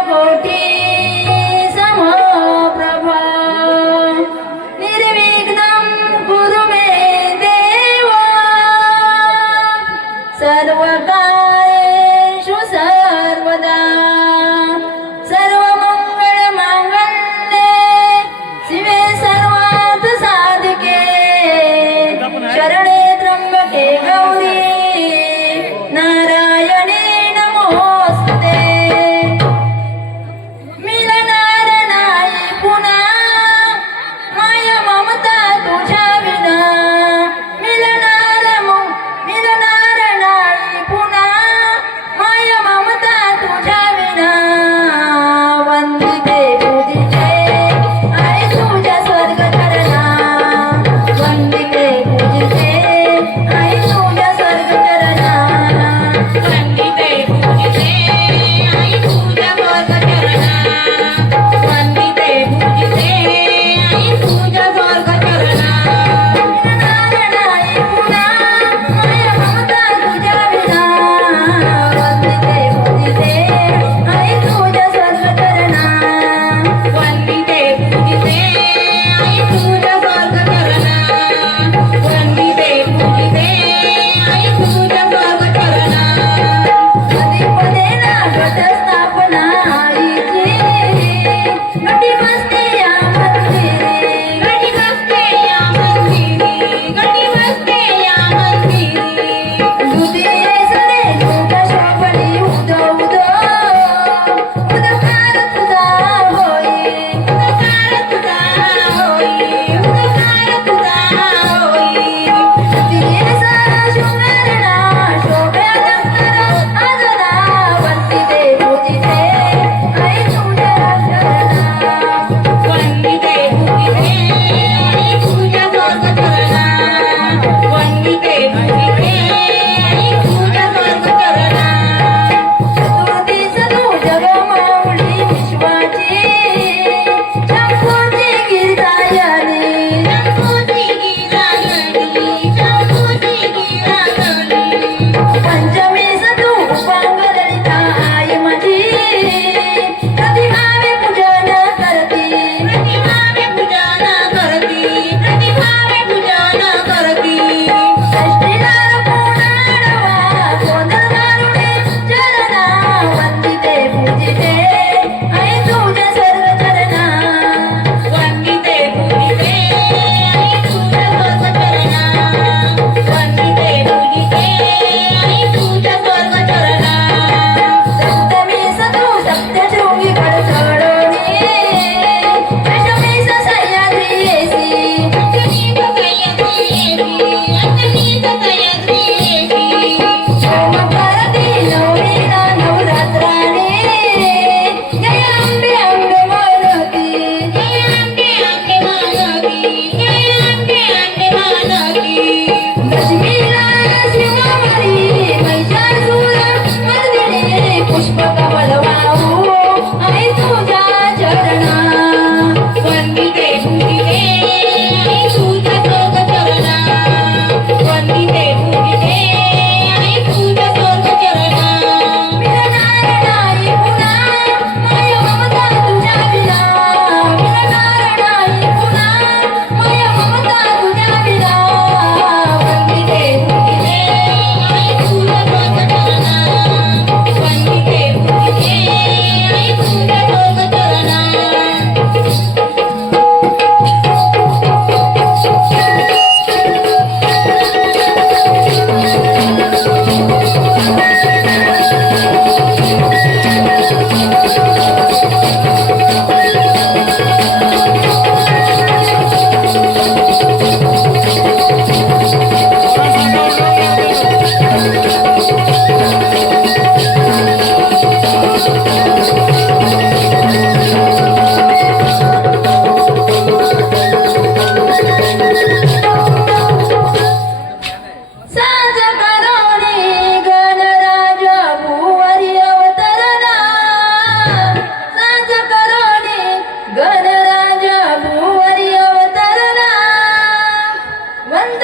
কোটি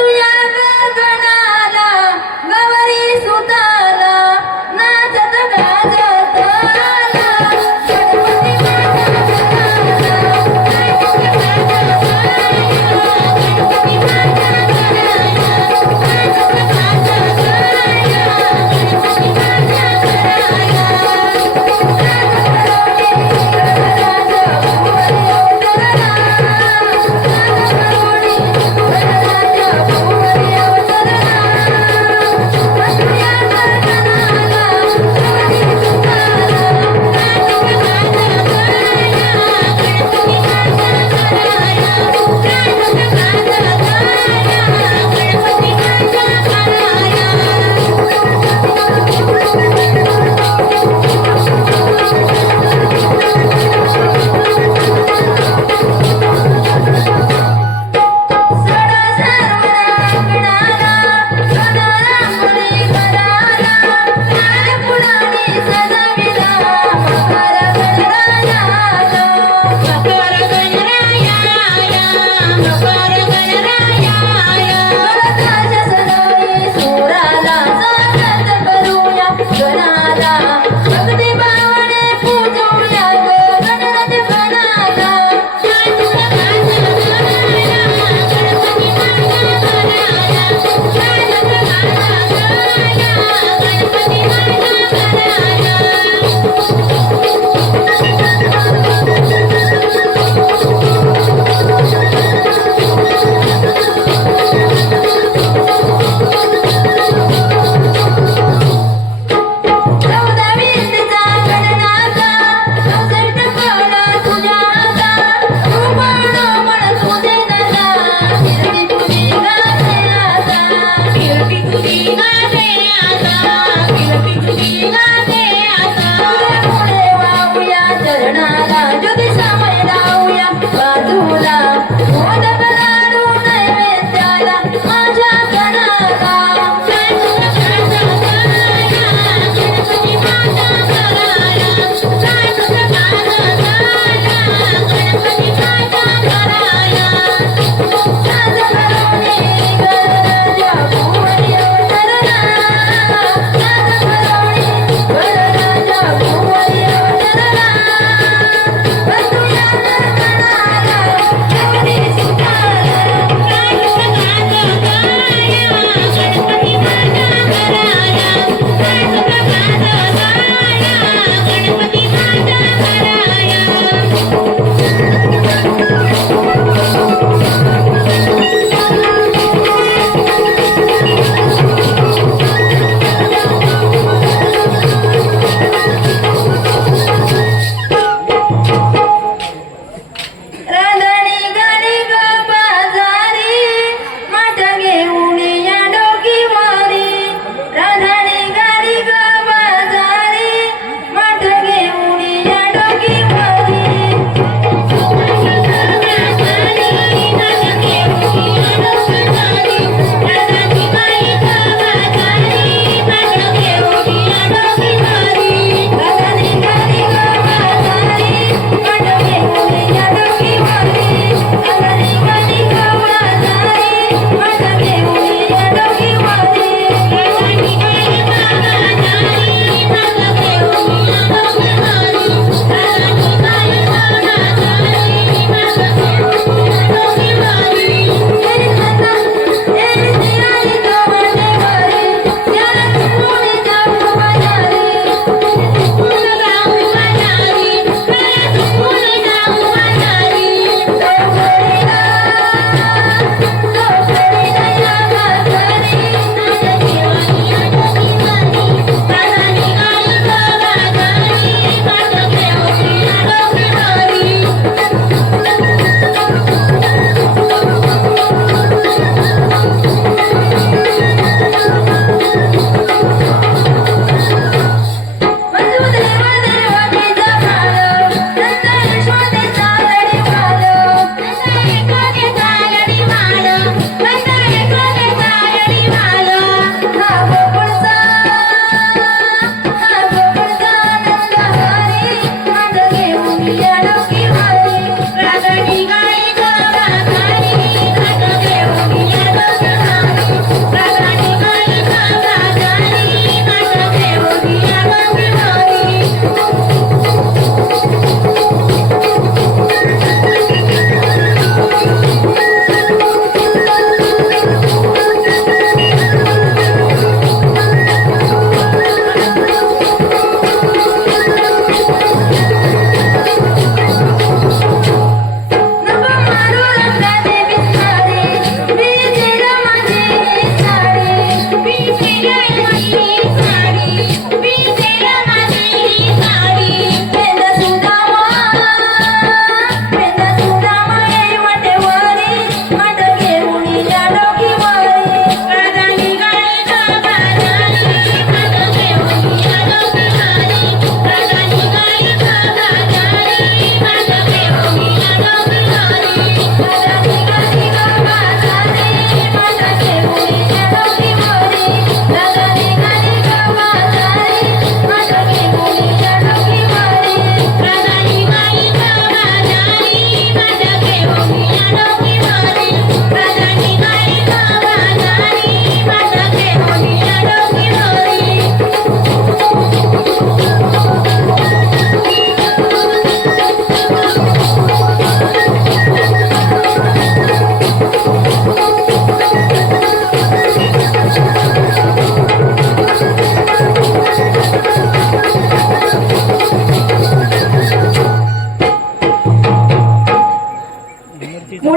सूर्या गगनाला गवरी सुता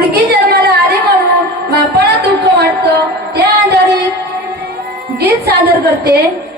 मुलगी जन्माला आली म्हणून मापणा दुःख वाटतं. त्या आधारित गीत सादर करते.